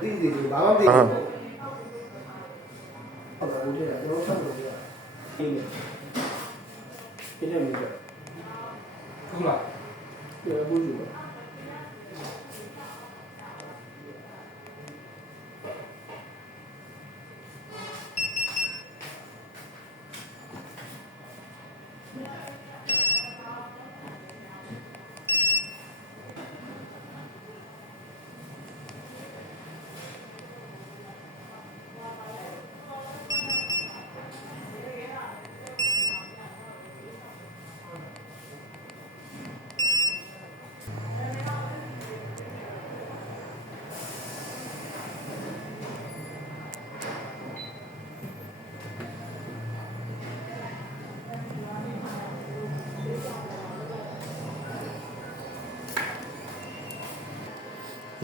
ဒီဘာမှမသိဘူးဟုတ်ပါဘူးတဲ့ကျွန်တော်ဖတ်လို့ရအေးပြည့်နေပြီဟုတ်လားပြည့်ဘူးလို့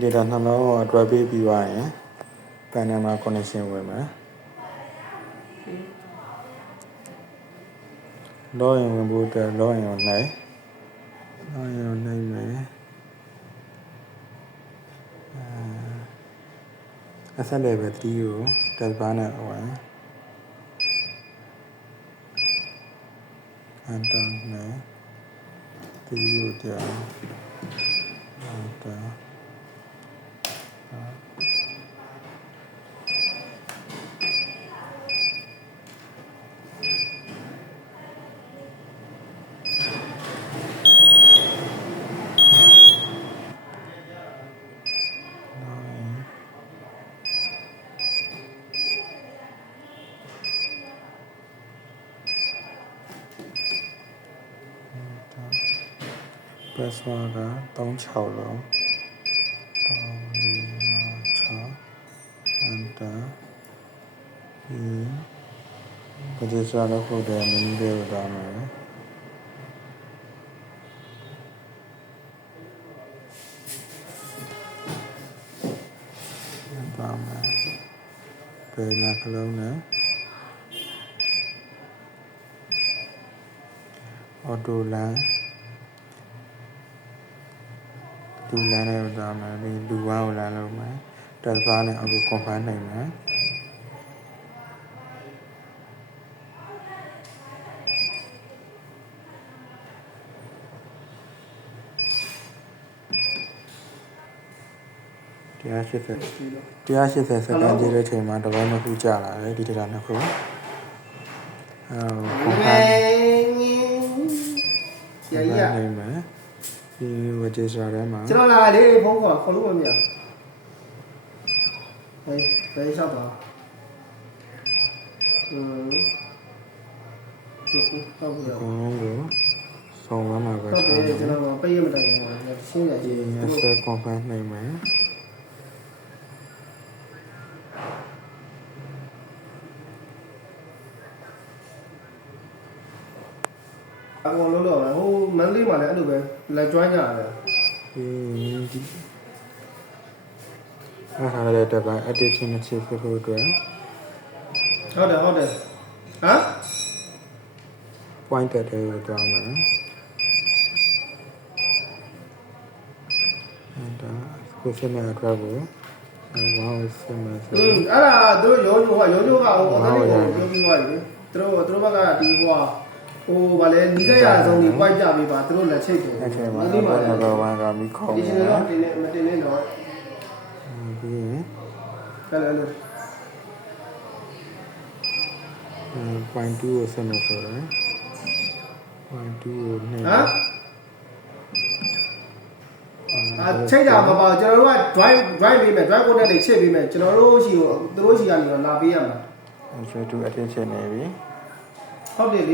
ဒီတော့နှလုံးကိုအတွဲပေးပြီးသွားရင် Panama connection ဝင်မယ်လောရင်ဝင်ဖို့အတွက်လောရင်ကိုနှိုက်လောရင်ကိုနှိုက်မယ်asset level 3ကို test bar နဲ့ဝင် enter နဲ့3ကိုကြာ enter password က36လုံး346 enter ဒီ register လုပ်ဖို့တဲ့ menu လေးကိုသွားမယ်ပါမယ်ပေနာကလုံးနဲ့ auto line လူလမ်းနဲ့သွားမယ်ဒီလူဝါကိုလမ်းလုပ်မယ်တက်ပါနဲ့အခု confirm နိုင်မယ်180စက္ကန့်ကြည့်တဲ့အချိန်မှာတစ်ပိုင်းတစ်ခုကြာလာတယ်ဒီ data နှစ်ခုconfirm ရရနိုင်မယ်ဒီ register ထဲမှာကျွန်တော်လာလေဖုန်းခေါ်လို့မမြင်ဟေးဘယ်လျှောက်ပါဟုတ်ပြီအကုန်လုံးကိုစုံစမ်းမှာပဲဟုတ်တယ်ကျွန်တော်ပိတ်ရမတိုင်ဘူးရှင်းရရှင်း ဆက် confirm နိုင်မယ်အကုန်လုံးတော့ဟိုမန္တလေးမှာလည်းအဲ့လိုပဲလိုက်ကျွမ်းကြရတယ်ဒီအားရတဲ့တပိုင်း addition ချစ်ဖို့အတွက်ဟုတ်တယ်ဟမ် point တက်တယ်ကိုသွားမယ်အဲ့ဒါကိုစနေအတွက်ကိုဝါးစမယ်ဆိုအဲ့ဒါတို့ရောညိုကဟိုအသေးလေးကိုပြောပြီးသွားပြီတို့ဘက်ကဒီဟိုဗာလဲနီးစက်ရဆုံးကြီး point ကြပေးပါတို့လက်ချိတ်တယ်အဲ့ထဲမှာ number 1ကမိခေါ်တယ်ဒီရှင်တော့မတင်နေတော့ပြီးရင်အဲ့လိုpoint 2ကိုဆက်မယ်ဆိုတော့ point 2ကိုနှိမ့်ချိတ်တာမပါကျွန်တော်တို့က drive ပေးမယ် drive contact တွေချိတ်ပေးမယ်ကျွန်တော်တို့ရှိကိုသူတို့ရှိကနေတော့လာပေးရမှာအဲ့ဒါသူအတင်းချင်နေပြီဟုတ်တယ်